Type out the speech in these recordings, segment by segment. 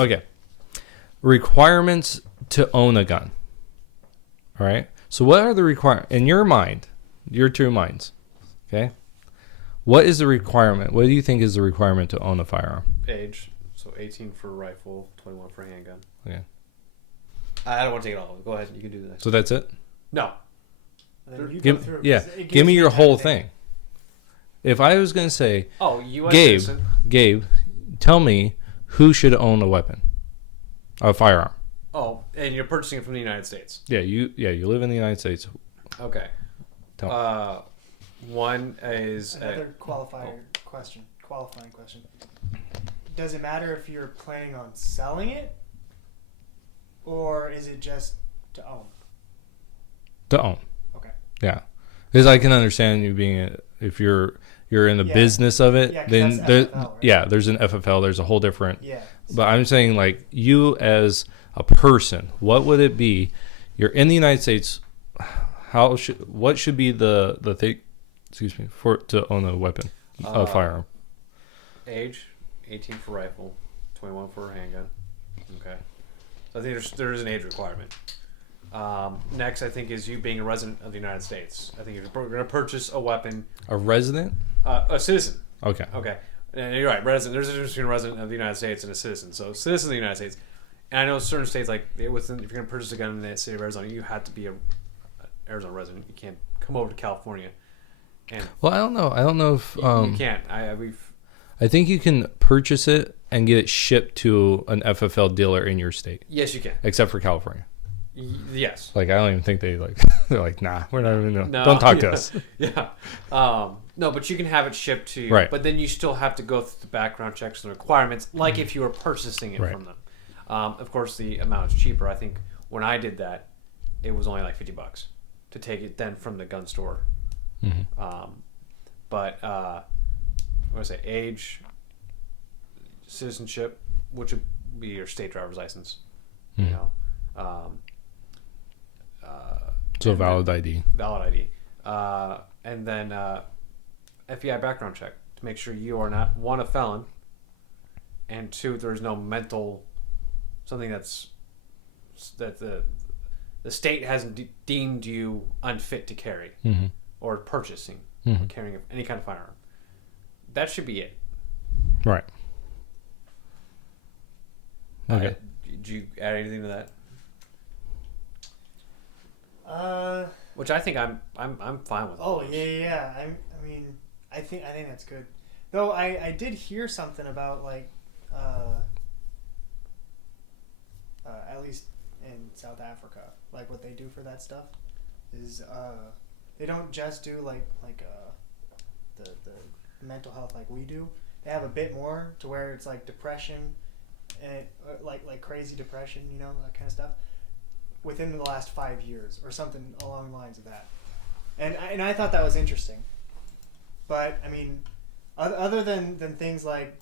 Okay. Requirements to own a gun. All right. So what are the requirements in your mind, your two minds? Okay. What is the requirement? What do you think is the requirement to own a firearm? Age. So 18 for rifle, 21 for handgun. Okay. I don't want to take it all. Go ahead. You can do that. So that's it? No. Give me your whole thing. If I was going to say, Gabe, tell me who should own a weapon, a firearm. Oh, and you're purchasing it from the United States. Yeah, you live in the United States. Okay. One is another qualifying question. Does it matter if you're planning on selling it, or is it just to own? To own. Okay. Yeah, because I can understand you being if you're in the business of it, then FFL, right? There's an FFL. There's a whole different. Yeah. But I'm saying like you as a person, what would it be? You're in the United States. What should be the thing? Excuse me, for to own a weapon, a firearm. Age, 18 for rifle, 21 for a handgun. Okay. So I think there is an age requirement. Next, I think, is you being a resident of the United States. I think if you're going to purchase a weapon. A resident? A citizen. Okay. Okay. And you're right, resident. There's a difference between a resident of the United States and a citizen. So, citizen of the United States. And I know certain states, like, if you're going to purchase a gun in the state of Arizona, you have to be a Arizona resident. You can't come over to California. Well, I don't know if you can't. I think you can purchase it and get it shipped to an FFL dealer in your state. Yes, you can. Except for California. Yes. Like I don't even think they're like, nah, we're not even don't talk to us. Yeah. No, but you can have it shipped to you. Right. But then you still have to go through the background checks and requirements, like if you were purchasing it from them. Of course, the amount is cheaper. I think when I did that, it was only like $50 to take it then from the gun store. Mm-hmm. What do I say? Age, citizenship, which would be your state driver's license. Mm-hmm. You know. So valid ID. Valid ID. And then FBI background check to make sure you are not, one, a felon, and two, there's no mental, something that the state hasn't deemed you unfit to carry or purchasing or carrying any kind of firearm. That should be it. Right. Okay. Did you add anything to that? Which I think I'm fine with. Oh yeah. I mean, I think that's good. Though I did hear something about like, at least in South Africa, like what they do for that stuff is they don't just do like the mental health like we do. They have a bit more to where it's like depression and like crazy depression, you know, that kind of stuff. Within the last 5 years or something along the lines of that. And I thought that was interesting. But, I mean, other than things like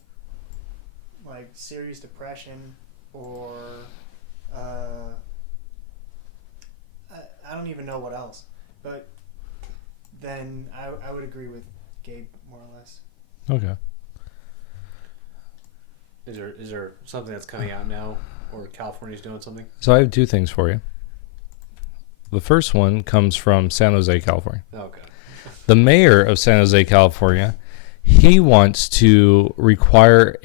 serious depression or I don't even know what else. But then I would agree with Gabe more or less. Okay. Is there something that's coming out now, or California's doing something? So I have two things for you. The first one comes from San Jose, California. Okay. The mayor of San Jose, California, he wants to require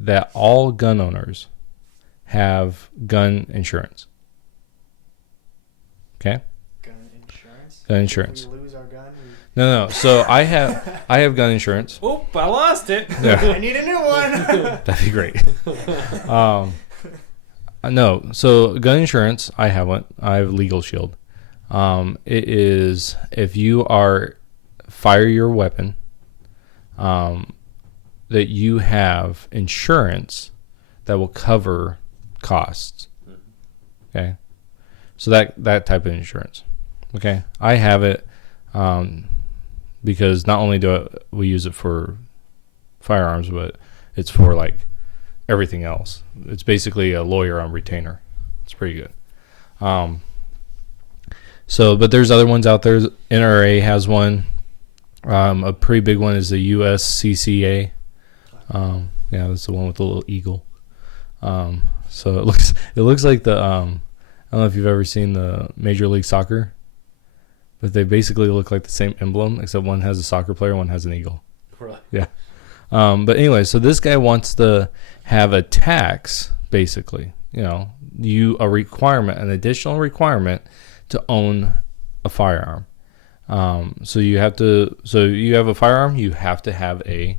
that all gun owners have gun insurance. Okay? Gun insurance? Gun insurance. If we lose our gun, No. So I have gun insurance. Oop, I lost it. Yeah. I need a new one. That'd be great. No. So gun insurance, I have one. I have Legal Shield. It is if you fire your weapon, that you have insurance that will cover costs. Okay. So that type of insurance. Okay. I have it. Because not only do we use it for firearms, but it's for like everything else. It's basically a lawyer on retainer. It's pretty good. But there's other ones out there. NRA has one. A pretty big one is the USCCA. Yeah, that's the one with the little eagle. So it looks like the I don't know if you've ever seen the Major League Soccer, but they basically look like the same emblem except one has a soccer player, one has an eagle. Really? Yeah. But anyway, so this guy wants to have a tax, basically, an additional requirement to own a firearm. So you have a firearm, you have to have a,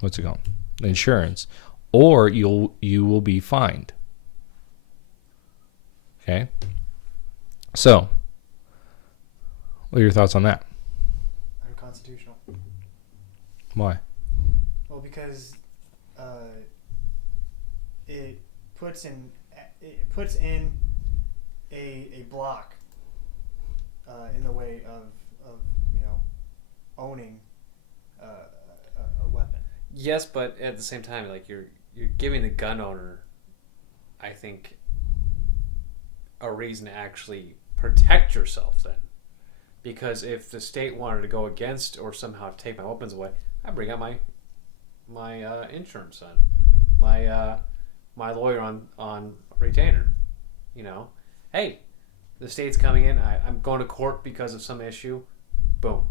what's it called? Insurance, or you will be fined. Okay. So, what are your thoughts on that? Unconstitutional. Why? Well, because it puts in a block in the way of owning a weapon. Yes, but at the same time, like you're giving the gun owner, I think, a reason to actually protect yourself then. Because if the state wanted to go against or somehow take my weapons away, I bring out my insurance then, my lawyer on retainer. Hey, the state's coming in. I'm going to court because of some issue. Boom.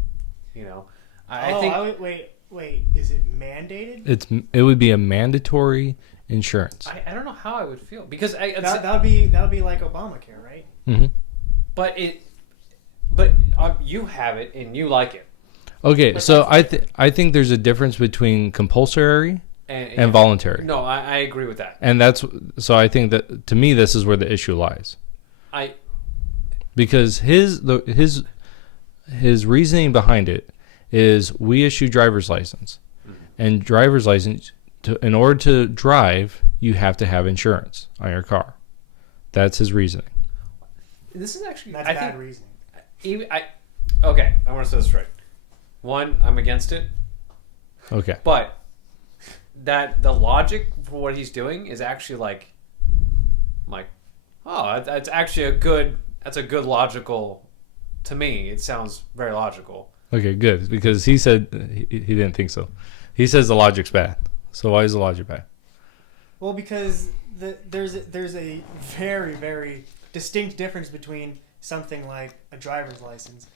I think. Wait. Is it mandated? It would be a mandatory insurance. I don't know how I would feel because that would be like Obamacare, right? Mm-hmm. But you have it and you like it. Okay, but so I think there's a difference between compulsory and voluntary. No, I agree with that. And so I think that to me this is where the issue lies. Because his reasoning behind it is we issue driver's license, and driver's license in order to drive you have to have insurance on your car. That's his reasoning. This is actually that's bad reasoning. Okay, I want to say this straight. One, I'm against it. Okay. But that the logic for what he's doing is actually like, that's actually a good logical, to me, it sounds very logical. Okay, good, because he said he didn't think so. He says the logic's bad. So why is the logic bad? Well, because there's a very, very distinct difference between something like a driver's license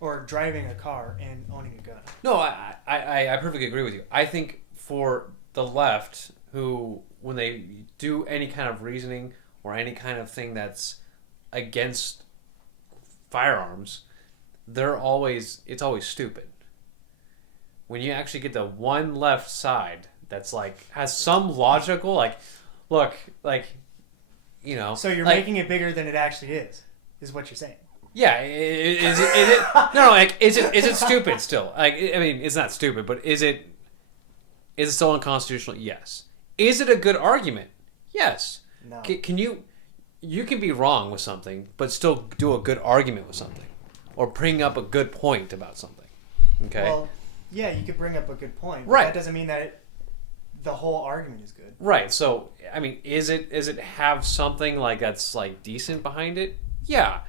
or driving a car and owning a gun. No, I perfectly agree with you. I think for the left, who when they do any kind of reasoning or any kind of thing that's against firearms, it's always stupid. When you actually get the one left side that's has some logical look. So you're making it bigger than it actually is what you're saying. Yeah, is it no, is it stupid still? It's not stupid, but is it still unconstitutional? Yes. Is it a good argument? Yes. No. Can you can be wrong with something, but still do a good argument with something, or bring up a good point about something. Okay. Well, yeah, you could bring up a good point. But right. That doesn't mean that the whole argument is good. Right. So, is it have something that's decent behind it? Yeah.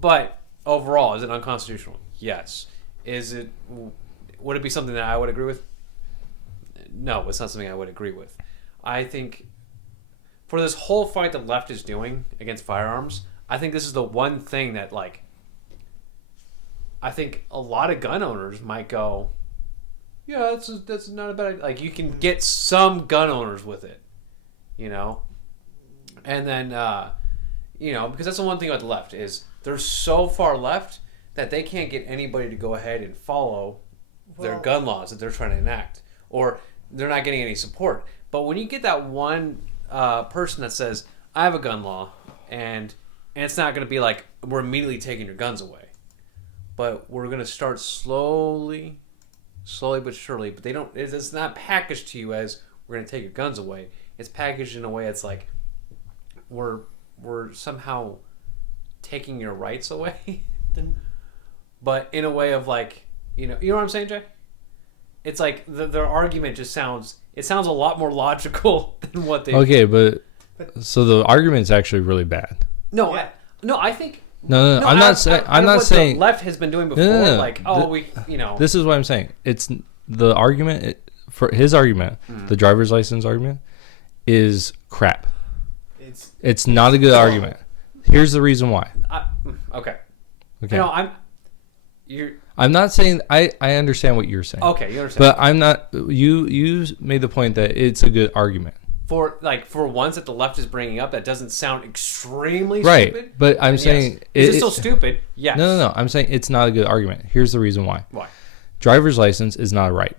But overall, is it unconstitutional? Yes. Would it be something that I would agree with? No, it's not something I would agree with. I think for this whole fight the left is doing against firearms, I think this is the one thing that I think a lot of gun owners might go, yeah, that's not a bad idea. You can get some gun owners with it, and then because that's the one thing about the left is they're so far left that they can't get anybody to go ahead and follow their gun laws that they're trying to enact, or they're not getting any support. But when you get that one person that says, I have a gun law, and it's not going to be we're immediately taking your guns away, but we're going to start slowly but surely. But it's not packaged to you as we're going to take your guns away. It's packaged in a way it's we're somehow taking your rights away. But in a way of you know what I'm saying, Jay? It's their argument just sounds a lot more logical than what they. Okay, but so the argument's actually really bad. No, yeah. I think. No, I'm not saying the left has been doing before. No. We. This is what I'm saying. It's the argument for his argument, the driver's license argument, is crap. It's not a good argument. Here's the reason why. Okay. Okay. You know, I'm not saying I understand what you're saying. Okay, you understand. But I'm not. You made the point that it's a good argument. For ones that the left is bringing up, that doesn't sound extremely right. stupid. But I'm saying is it still stupid? Yes. No. I'm saying it's not a good argument. Here's the reason why. Why? Driver's license is not a right.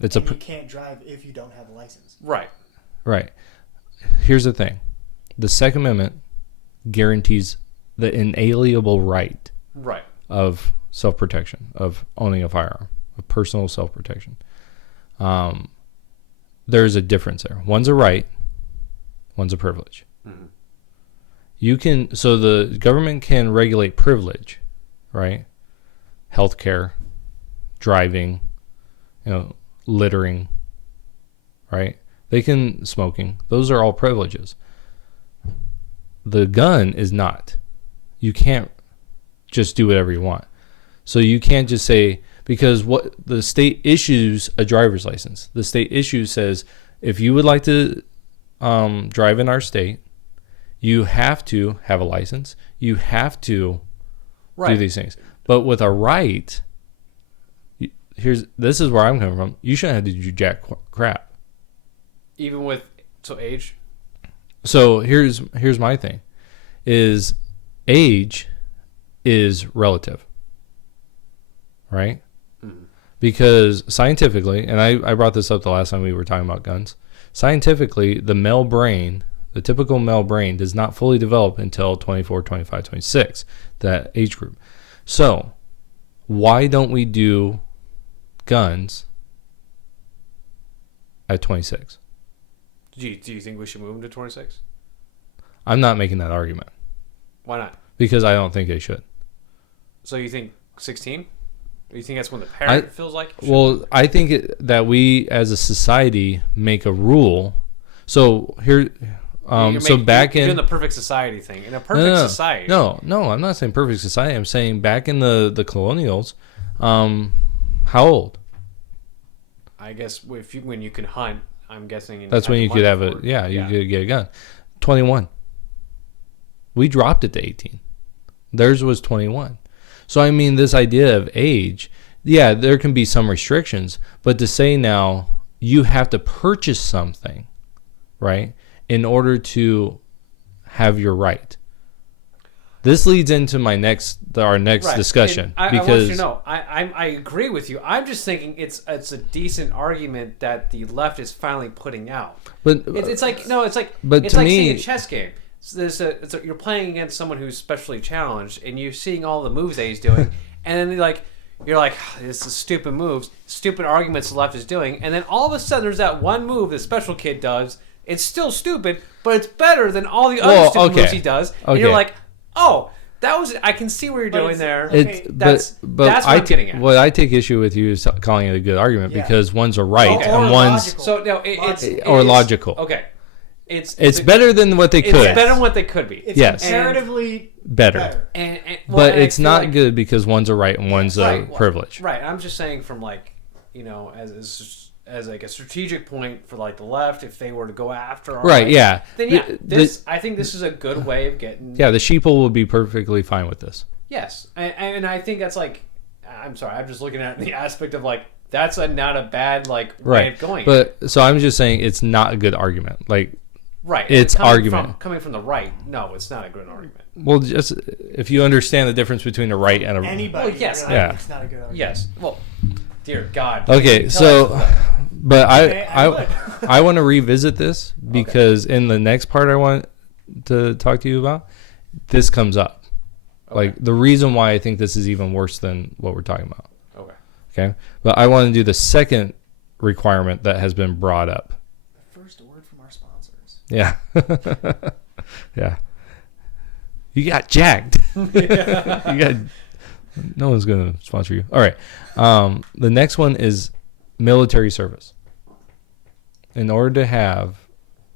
It's you can't drive if you don't have a license. Right. Right. Here's the thing. The Second Amendment guarantees the inalienable right of self-protection, of owning a firearm, of personal self-protection. There's a difference there. One's a right, one's a privilege. So the government can regulate privilege, right? Healthcare, driving, littering, right? They can smoking. Those are all privileges. The gun is not. You can't just do whatever you want. So you can't just say, because what the state issues a driver's license. The state issue says, if you would like to drive in our state, you have to have a license. You have to do these things. But with a right, this is where I'm coming from. You shouldn't have to do jack crap. Even with age. So here's my thing, is age is relative, right? Because scientifically, and I brought this up the last time we were talking about guns. Scientifically, the typical male brain does not fully develop until 24, 25, 26, that age group. So why don't we do guns at 26? Do you think we should move them to 26? I'm not making that argument. Why not? Because I don't think they should. So you think 16? Or you think that's when the parent feels like? Well, I think that we as a society make a rule. So here, you're doing the perfect society thing. In a perfect society. No, I'm not saying perfect society. I'm saying back in the colonials, how old? I guess when you can hunt. I'm guessing that's when you could have you could get a gun. 21. We dropped it to 18. Theirs was 21. So I mean, this idea of age, there can be some restrictions, but to say now you have to purchase something, right, in order to have your right. This leads into our next discussion. I want you to know, I agree with you. I'm just thinking it's a decent argument that the left is finally putting out. But it's like seeing a chess game. So you're playing against someone who's specially challenged, and you're seeing all the moves that he's doing, and then you're like, this is stupid moves, stupid arguments the left is doing, and then all of a sudden there's that one move the special kid does. It's still stupid, but it's better than all the other stupid moves he does. And you're like, oh, I can see what you're doing there. That's what I'm getting at. What I take issue with you is calling it a good argument because one's a right and one's logical. So no, it's logical. Okay, it's better than what they could. It's better than what they could be. It's comparatively better. But it's not good because one's a right and one's a privilege. Right. I'm just saying from as like a strategic point for the left, if they were to go after then I think this is a good way of getting the sheeple would be perfectly fine with this. Yes, and I think that's I'm sorry, I'm just looking at the aspect of that's not a bad way of going. But so I'm just saying it's not a good argument. Right, it's argument coming from the right. No, it's not a good argument. Well, just if you understand the difference between a right and a anybody, yes, it's not a good argument. Yes, well, dear God. Okay, so. But I want to revisit this because in the next part I want to talk to you about, this comes up. The reason why I think this is even worse than what we're talking about. Okay. But I want to do the second requirement that has been brought up. The first word from our sponsors. Yeah. Yeah. You got jacked. No one's going to sponsor you. All right. The next one is military service. In order to have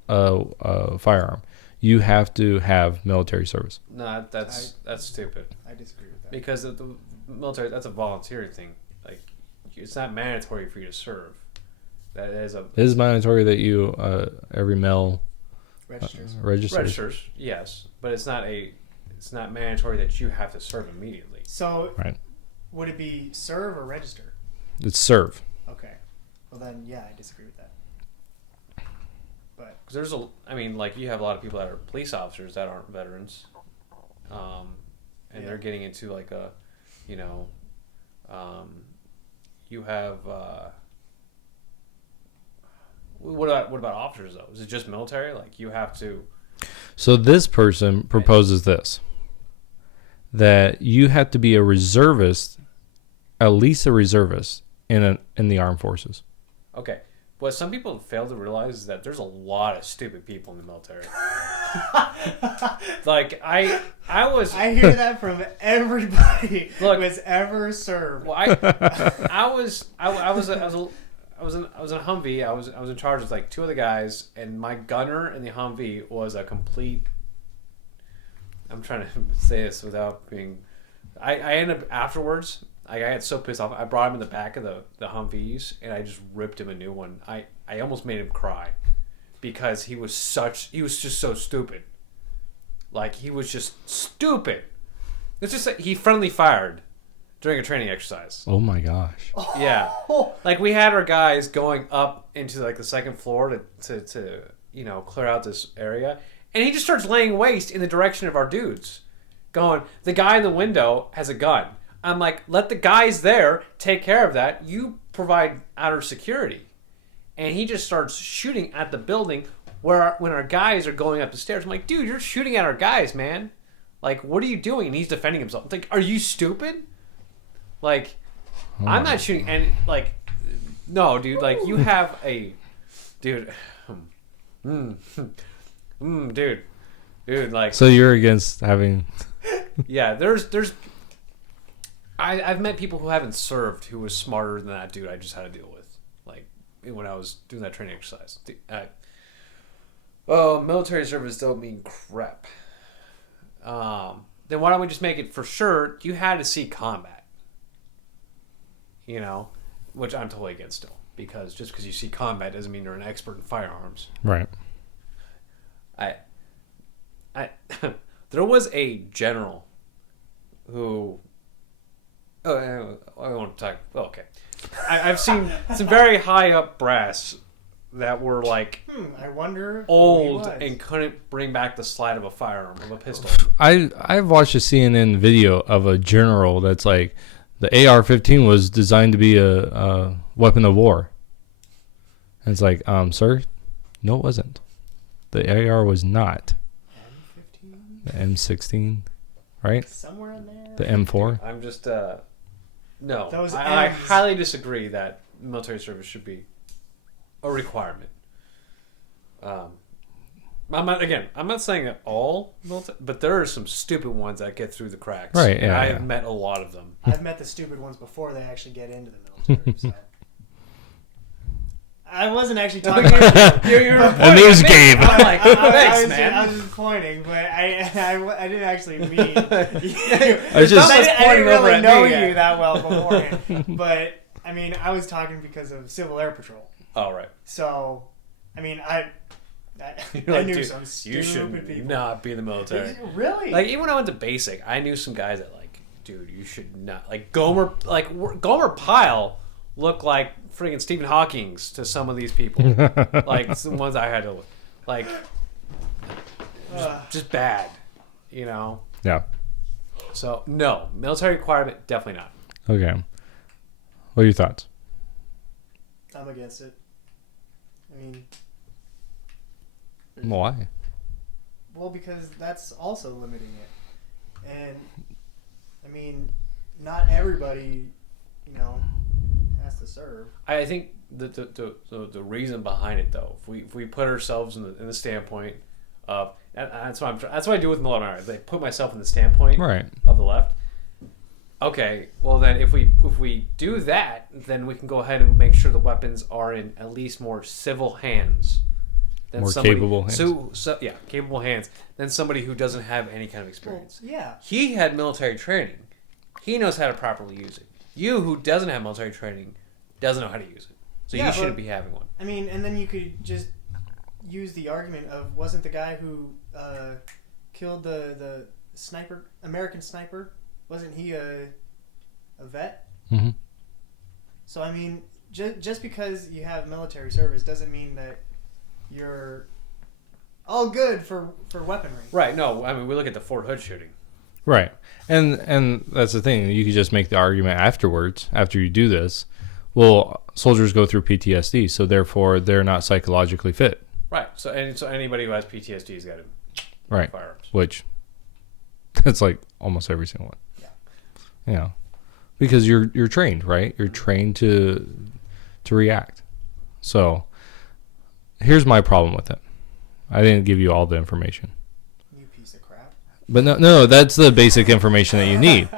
a firearm, you have to have military service. No, that's stupid. I disagree with that. Because the military, that's a volunteer thing. it's not mandatory for you to serve. That is It is mandatory that you every male registers. Yes, but it's not mandatory that you have to serve immediately. So, would it be serve or register? It's serve. Okay. Well then, yeah, I disagree with that. But because you have a lot of people that are police officers that aren't veterans, and they're getting into like a, you have. What about officers though? Is it just military? Like you have to. So this person proposes this, that you have to be a reservist, at least a reservist in the armed forces. Okay. What some people fail to realize is that there's a lot of stupid people in the military. Like I hear that from everybody who has ever served. Well, I was in a Humvee. I was in charge of like two other guys, and my gunner in the Humvee was a complete. I'm trying to say this without being. I ended up afterwards. I got so pissed off. I brought him in the back of the Humvees, and I just ripped him a new one. I almost made him cry because he was just so stupid. Like he was just stupid. It's just like he friendly fired during a training exercise. Oh my gosh. Yeah. Like we had our guys going up into like the second floor to clear out this area, and he just starts laying waste in the direction of our dudes. Going, the guy in the window has a gun. I'm like, let the guys there take care of that. You provide outer security. And he just starts shooting at the building when our guys are going up the stairs. I'm like, dude, you're shooting at our guys, man. Like, what are you doing? And he's defending himself. I'm like, are you stupid? Like, I'm not shooting. And, like, no, dude. Like, you have a... Dude. Dude, like... So you're against having... Yeah, I've met people who haven't served who was smarter than that dude I just had to deal with. Like, when I was doing that training exercise. Military service don't mean crap. Then why don't we just make it for sure you had to see combat? Which I'm totally against still. Because just because you see combat doesn't mean you're an expert in firearms. Right. There was a general who... I won't talk... okay. I've seen some very high up brass that were like... I wonder... old and couldn't bring back the slide of a firearm, of a pistol. I've watched a CNN video of a general that's like... The AR-15 was designed to be a weapon of war. And it's like, sir, no it wasn't. The AR was not. M15? The M16, right? Somewhere in there? The M4? I'm just, no. I I highly disagree that military service should be a requirement. I'm not saying that all military, but there are some stupid ones that get through the cracks. Right, yeah. I have met a lot of them. I've met the stupid ones before they actually get into the military, so... I wasn't actually talking about a news game. I'm like, thanks, man. I was just pointing, but I didn't actually mean. I didn't really know you that well beforehand. But I mean, I was talking because of Civil Air Patrol. Oh, right. So, I mean, I like, knew dude, some stupid you should people. not be in the military. Really? Like even when I went to basic, I knew some guys that like, dude, you should not. Like Gomer Pyle looked like freaking Stephen Hawking's to some of these people. Like some ones I had to like just bad, Yeah. So no, military requirement, definitely not. Okay. What are your thoughts? I'm against it. I mean, Why? well, because that's also limiting it, and I mean, not everybody, has to serve. I think the reason behind it though, if we put ourselves in the standpoint of that's what I do with military. They put myself in the standpoint of the left. Okay, well then if we do that, then we can go ahead and make sure the weapons are in at least more civil hands. Than More somebody, capable hands. So capable hands than somebody who doesn't have any kind of experience. Well, yeah. He had military training. He knows how to properly use it. You, who doesn't have military training, doesn't know how to use it. So you shouldn't be having one. I mean, and then you could just use the argument of, wasn't the guy who killed the sniper, American sniper, wasn't he a vet? Mm-hmm. So, I mean, just because you have military service doesn't mean that you're all good for weaponry. Right. No, I mean, we look at the Fort Hood shooting. Right. And that's the thing. You could just make the argument afterwards, after you do this. Well, soldiers go through PTSD, so therefore they're not psychologically fit. Right. So anybody who has PTSD has got to right. firearms. Which, that's like almost every single one. Yeah. Yeah. Because you're trained, right? You're trained to react. So, here's my problem with it. I didn't give you all the information. You piece of crap. But no, that's the basic information that you need.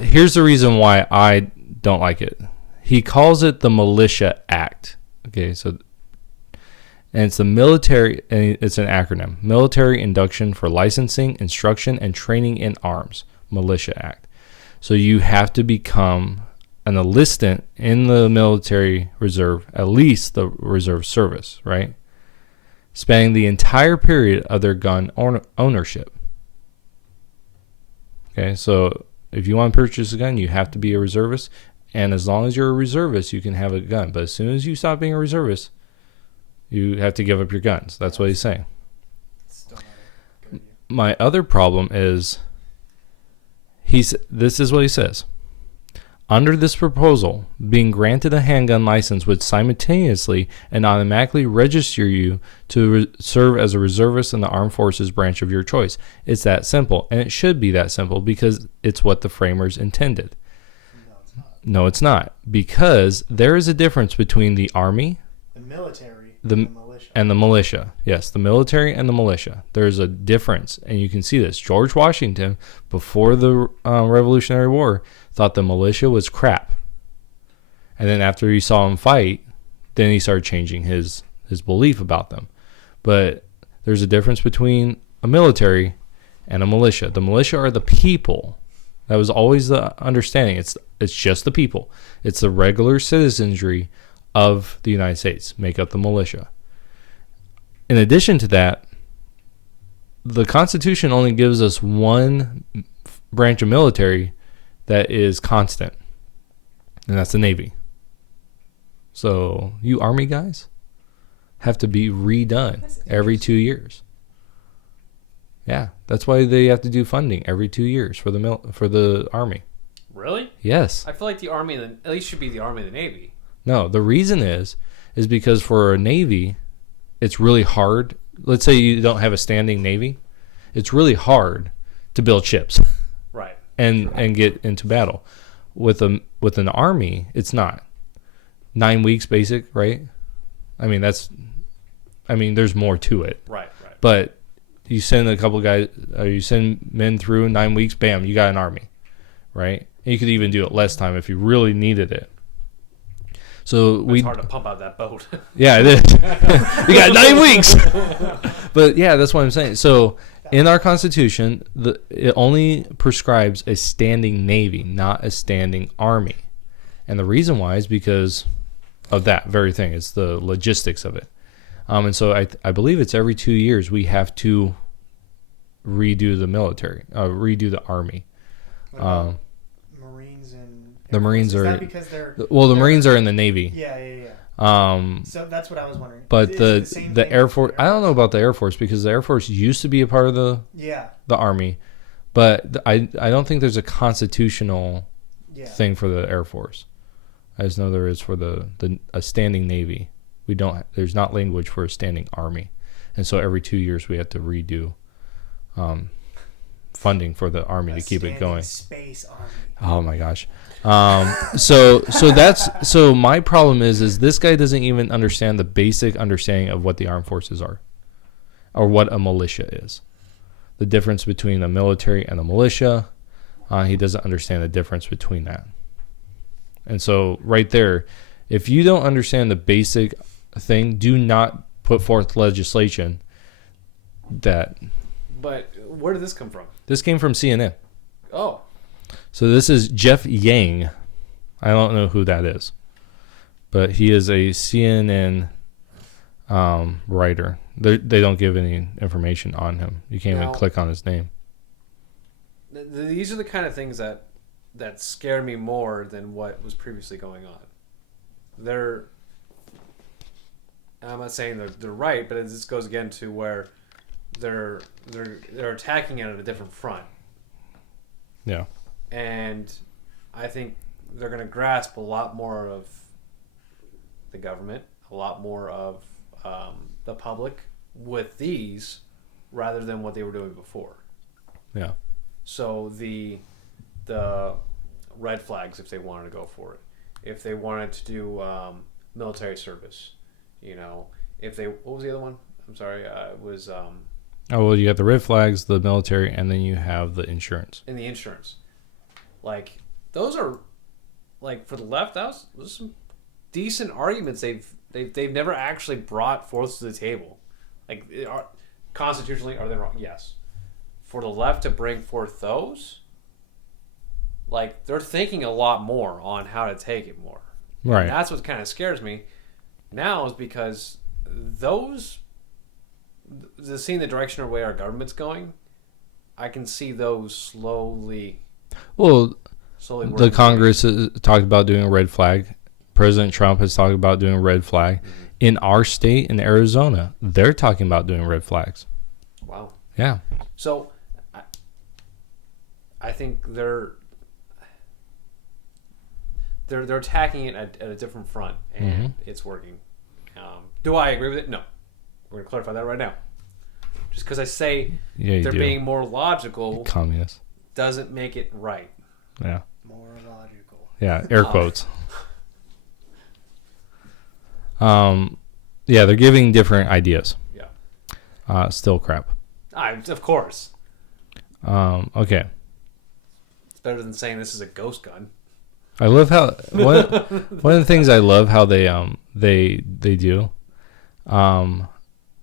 Here's the reason why I don't like it. He calls it the Militia Act. Okay, so, and it's the military, and it's an acronym: Military Induction for Licensing, Instruction, and Training in Arms. Militia Act. So you have to become an enlistant in the military reserve, at least the reserve service, right? Spanning the entire period of their gun ownership. Okay, so if you want to purchase a gun, you have to be a reservist. And as long as you're a reservist, you can have a gun. But as soon as you stop being a reservist, you have to give up your guns. That's what he's saying. Still not a good idea. My other problem is, this is what he says. Under this proposal, being granted a handgun license would simultaneously and automatically register you to serve as a reservist in the armed forces branch of your choice. It's that simple, and it should be that simple because it's what the framers intended. No, it's not. Because there is a difference between the Army, the military, and the militia. And the militia. Yes, the military and the militia. There's a difference, and you can see this. George Washington, before the Revolutionary War, thought the militia was crap. And then after he saw them fight, then he started changing his belief about them. But there's a difference between a military and a militia. The militia are the people. That was always the understanding. It's just the people. It's the regular citizenry of the United States make up the militia. In addition to that, the Constitution only gives us one branch of military that is constant, and that's the Navy. So you Army guys have to be redone every 2 years. Yeah, that's why they have to do funding every 2 years for the Army. Really? Yes. I feel like the Army, at least should be the Army and the Navy. No, the reason is because for a Navy, it's really hard. Let's say you don't have a standing Navy. It's really hard to build ships. Right. And get into battle. With an Army, it's not. 9 weeks basic, right? I mean, there's more to it. Right. But you send a couple guys, you send men through 9 weeks, bam, you got an army, right? And you could even do it less time if you really needed it. So it's hard to pump out that boat. Yeah, it is. You got 9 weeks. But yeah, that's what I'm saying. So in our Constitution, it only prescribes a standing Navy, not a standing Army. And the reason why is because of that very thing. It's the logistics of it. And so I believe it's every 2 years we have to redo the military, redo the Army. Marines and the Marines are. Is are that because they're Marines are in the Navy. Yeah. So that's what I was wondering. But the Air Force, I don't know about the Air Force because the Air Force used to be a part of the Army, but I don't think there's a constitutional thing for the Air Force. I just know there is for a standing Navy. There's not language for a standing Army, and so every 2 years we have to redo funding for the Army to keep it going. Space Army. Oh my gosh. So my problem is this guy doesn't even understand the basic understanding of what the armed forces are, or what a militia is. The difference between the military and the militia. He doesn't understand the difference between that. And so right there, if you don't understand the basic thing, do not put forth legislation that. But where did this come from? This came from CNN. Oh. So this is Jeff Yang. I don't know who that is, but he is a CNN writer. They don't give any information on him. You can't even click on his name. These are the kind of things that scare me more than what was previously going on. I'm not saying they're right, but this goes again to where they're attacking it at a different front. Yeah. And I think they're going to grasp a lot more of the government, a lot more of the public with these rather than what they were doing before. Yeah. So the red flags, if they wanted to go for it, if they wanted to do military service, what was the other one? I'm sorry, it was. You got the red flags, the military, and then you have the insurance. And the insurance, like those are, like for the left, those some decent arguments they've never actually brought forth to the table. Like, constitutionally, are they wrong? Yes. For the left to bring forth those, like, they're thinking a lot more on how to take it more. Right. And that's what kind of scares me now, is because seeing the direction of where our government's going, I can see those slowly. Well, the Congress has talked about doing a red flag. President Trump has talked about doing a red flag. Mm-hmm. In our state, in Arizona, they're talking about doing red flags. Wow. Yeah. So, I think they're attacking it at a different front, and it's working. Do I agree with it? No. We're going to clarify that right now. Just because I say they're being more logical, communist, doesn't make it right. Yeah. More logical. Yeah, air quotes. Yeah, they're giving different ideas. Yeah. Still crap. Of course. Okay. It's better than saying this is a ghost gun. I love how one of the things I love how they do.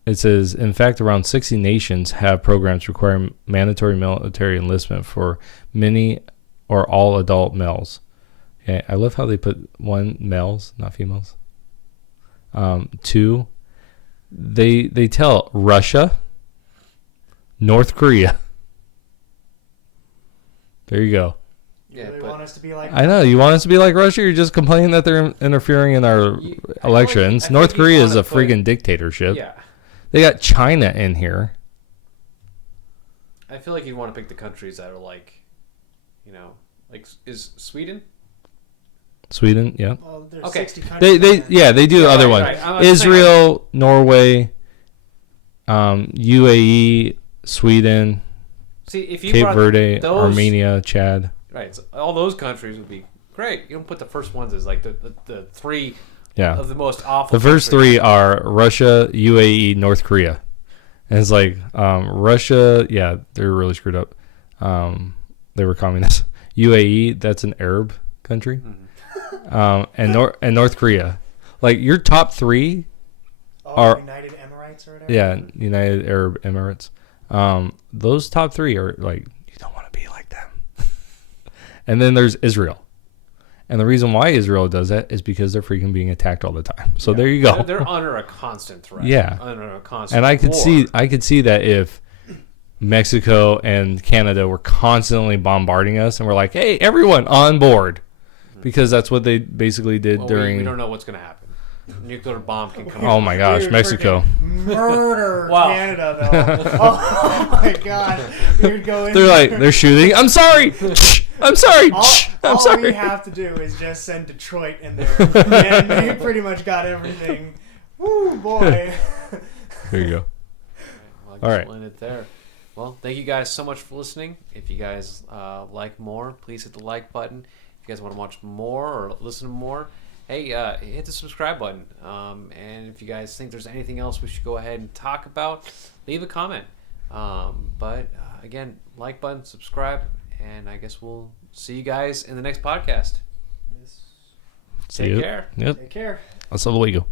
It says, in fact, around 60 nations have programs requiring mandatory military enlistment for many or all adult males. Okay, I love how they put one, males, not females. Two, they tell Russia, North Korea. There you go. You really want us to be like I know. You want us to be like Russia? You're just complaining that they're interfering in our elections. North Korea is a freaking dictatorship. Yeah. They got China in here. I feel like you'd want to pick the countries that are like, is Sweden? Sweden, yeah. Well, there's okay. 60 countries. They do other ones. Right. Israel, Norway, UAE, Sweden, See, if you Cape Verde, those, Armenia, Chad. Right. So all those countries would be great. You don't put the first ones as like the three of the most awful. The first three are Russia, UAE, North Korea. And it's like Russia, yeah, they're really screwed up. They were communists. UAE, that's an Arab country. Mm-hmm. And North Korea. Like, your top three are United Emirates or whatever. Yeah, United Arab Emirates. Those top three are like, you don't want to be like them. And then there's Israel. And the reason why Israel does that is because they're freaking being attacked all the time. So there you go. They're under a constant threat. Yeah. Under a constant And I war. could see that if Mexico and Canada were constantly bombarding us and we're like, hey, everyone on board. Because that's what they basically did during... We don't know what's going to happen. Nuclear bomb can come. Oh my gosh, Mexico. Murder Canada, though. Oh my god. We would go in they're shooting. I'm sorry. I'm sorry. I'm sorry. All we have to do is just send Detroit in there. And they pretty much got everything. Woo, boy. There you go. Well, all right. We'll end it there. Well, thank you guys so much for listening. If you guys like more, please hit the like button. If you guys want to watch more or listen to more, hey, hit the subscribe button. And if you guys think there's anything else we should go ahead and talk about, leave a comment. But again, like button, subscribe, and I guess we'll see you guys in the next podcast. Yes. Take care. Yep. Take care. Hasta luego.